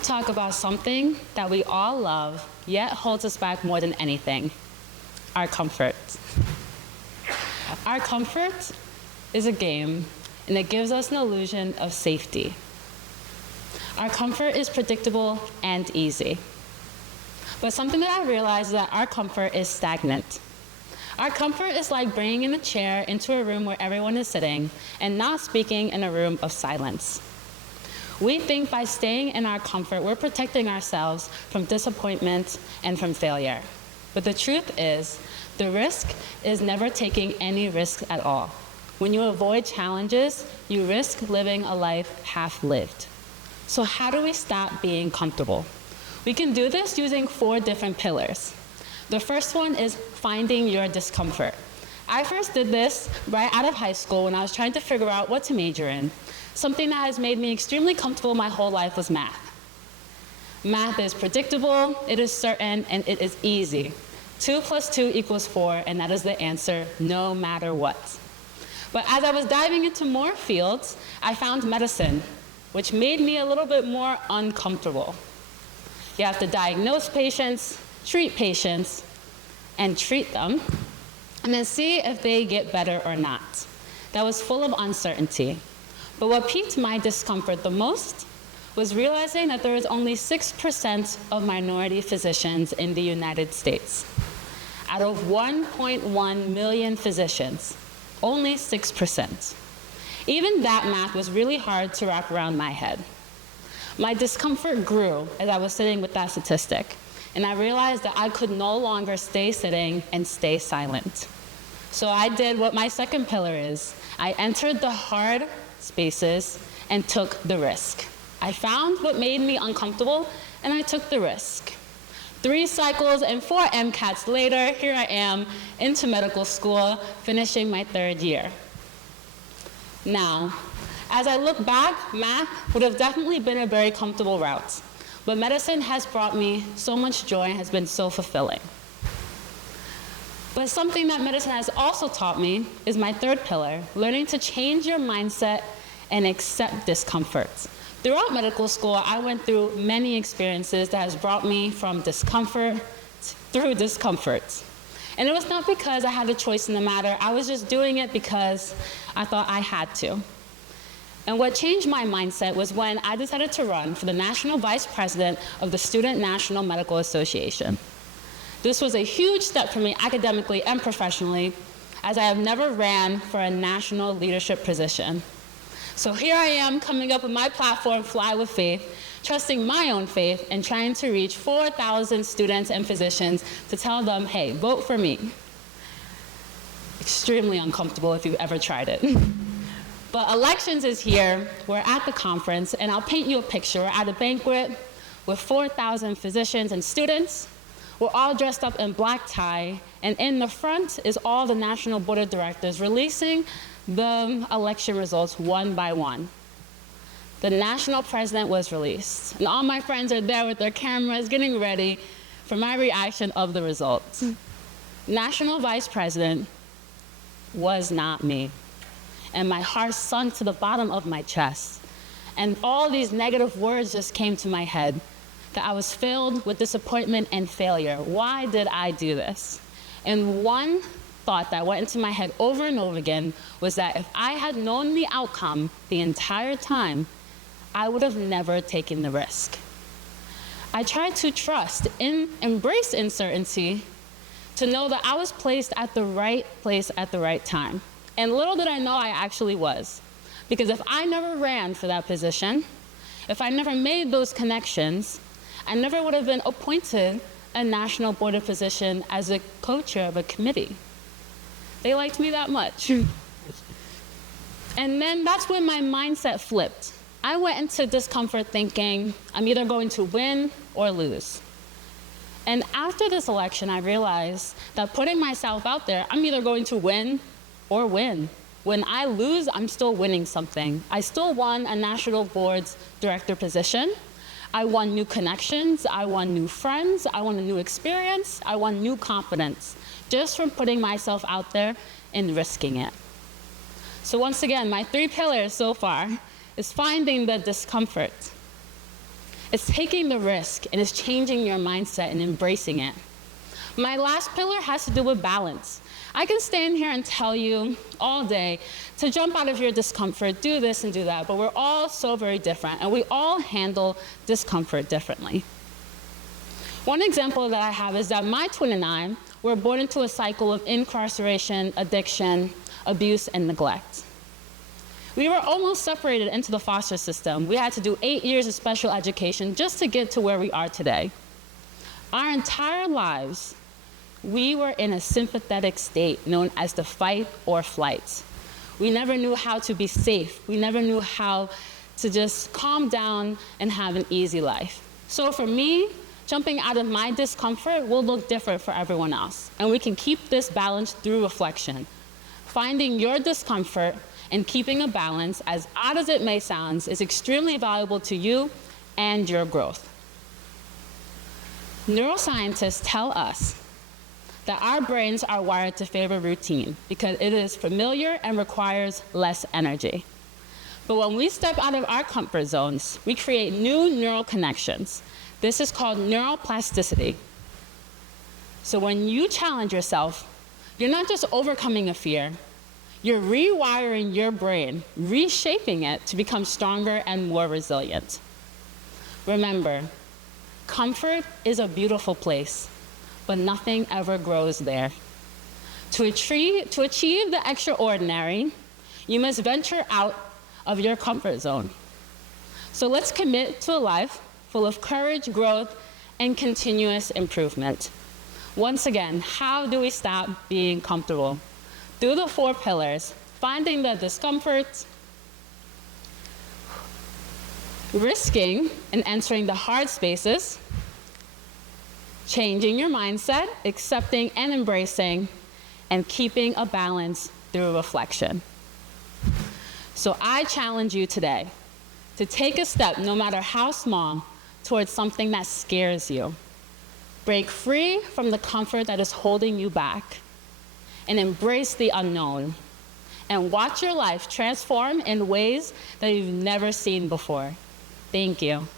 to talk about something that we all love, yet holds us back more than anything: our comfort. Our comfort is a game, and it gives us an illusion of safety. Our comfort is predictable and easy. But something that I realized is that our comfort is stagnant. Our comfort is like bringing in a chair into a room where everyone is sitting and not speaking in a room of silence. We think by staying in our comfort, we're protecting ourselves from disappointment and from failure. But the truth is, the risk is never taking any risk at all. When you avoid challenges, you risk living a life half-lived. So how do we stop being comfortable? We can do this using 4 different pillars. The first one is finding your discomfort. I first did this right out of high school when I was trying to figure out what to major in. Something that has made me extremely comfortable my whole life was math. Math is predictable, it is certain, and it is easy. 2 + 2 = 4, and that is the answer no matter what. But as I was diving into more fields, I found medicine, which made me a little bit more uncomfortable. You have to diagnose patients, treat patients, and treat them, and then see if they get better or not. That was full of uncertainty. But what piqued my discomfort the most was realizing that there is only 6% of minority physicians in the United States. Out of 1.1 million physicians, only 6%. Even that math was really hard to wrap around my head. My discomfort grew as I was sitting with that statistic, and I realized that I could no longer stay sitting and stay silent. So I did what my second pillar is. I entered the hard spaces and took the risk. I found what made me uncomfortable, and I took the risk. 3 cycles and 4 MCATs later, here I am into medical school, finishing my 3rd year. Now, as I look back, math would have definitely been a very comfortable route, but medicine has brought me so much joy and has been so fulfilling. But something that medicine has also taught me is my 3rd pillar, learning to change your mindset and accept discomfort. Throughout medical school, I went through many experiences that has brought me from discomfort through discomfort. And it was not because I had a choice in the matter. I was just doing it because I thought I had to. And what changed my mindset was when I decided to run for the National Vice President of the Student National Medical Association. This was a huge step for me academically and professionally, as I have never ran for a national leadership position. So here I am coming up with my platform, Fly with Faith, trusting my own faith and trying to reach 4,000 students and physicians to tell them, hey, vote for me. Extremely uncomfortable if you've ever tried it. But elections is here, we're at the conference, and I'll paint you a picture. We're at a banquet with 4,000 physicians and students. We're all dressed up in black tie, and in the front is all the National Board of Directors releasing the election results one by one. The national president was released, and all my friends are there with their cameras getting ready for my reaction of the results. National vice president was not me, and my heart sunk to the bottom of my chest, and all these negative words just came to my head, that I was filled with disappointment and failure. Why did I do this? And one thought that went into my head over and over again was that if I had known the outcome the entire time, I would have never taken the risk. I tried to trust and embrace uncertainty to know that I was placed at the right place at the right time. And little did I know I actually was. Because if I never ran for that position, if I never made those connections, I never would have been appointed a national board of position as a co-chair of a committee. They liked me that much. And then that's when my mindset flipped. I went into discomfort thinking, I'm either going to win or lose. And after this election, I realized that putting myself out there, I'm either going to win or win. When I lose, I'm still winning something. I still won a national board's director position. I won new connections, I won new friends, I won a new experience, I won new confidence, just from putting myself out there and risking it. So once again, my 3 pillars so far is finding the discomfort, It's taking the risk, and it's changing your mindset and embracing it. My last pillar has to do with balance. I can stand here and tell you all day to jump out of your discomfort, do this and do that, but we're all so very different, and we all handle discomfort differently. One example that I have is that my twin and I were born into a cycle of incarceration, addiction, abuse, and neglect. We were almost separated into the foster system. We had to do 8 years of special education just to get to where we are today. Our entire lives, we were in a sympathetic state known as the fight or flight. We never knew how to be safe. We never knew how to just calm down and have an easy life. So for me, jumping out of my discomfort will look different for everyone else. And we can keep this balance through reflection. Finding your discomfort and keeping a balance, as odd as it may sound, is extremely valuable to you and your growth. Neuroscientists tell us that our brains are wired to favor routine because it is familiar and requires less energy. But when we step out of our comfort zones, we create new neural connections. This is called neuroplasticity. So when you challenge yourself, you're not just overcoming a fear, you're rewiring your brain, reshaping it to become stronger and more resilient. Remember, comfort is a beautiful place, but nothing ever grows there. To achieve the extraordinary, you must venture out of your comfort zone. So let's commit to a life full of courage, growth, and continuous improvement. Once again, how do we stop being comfortable? Through the 4 pillars: finding the discomfort, risking and entering the hard spaces, changing your mindset, accepting and embracing, and keeping a balance through reflection. So I challenge you today to take a step, no matter how small, towards something that scares you. Break free from the comfort that is holding you back, and embrace the unknown, and watch your life transform in ways that you've never seen before. Thank you.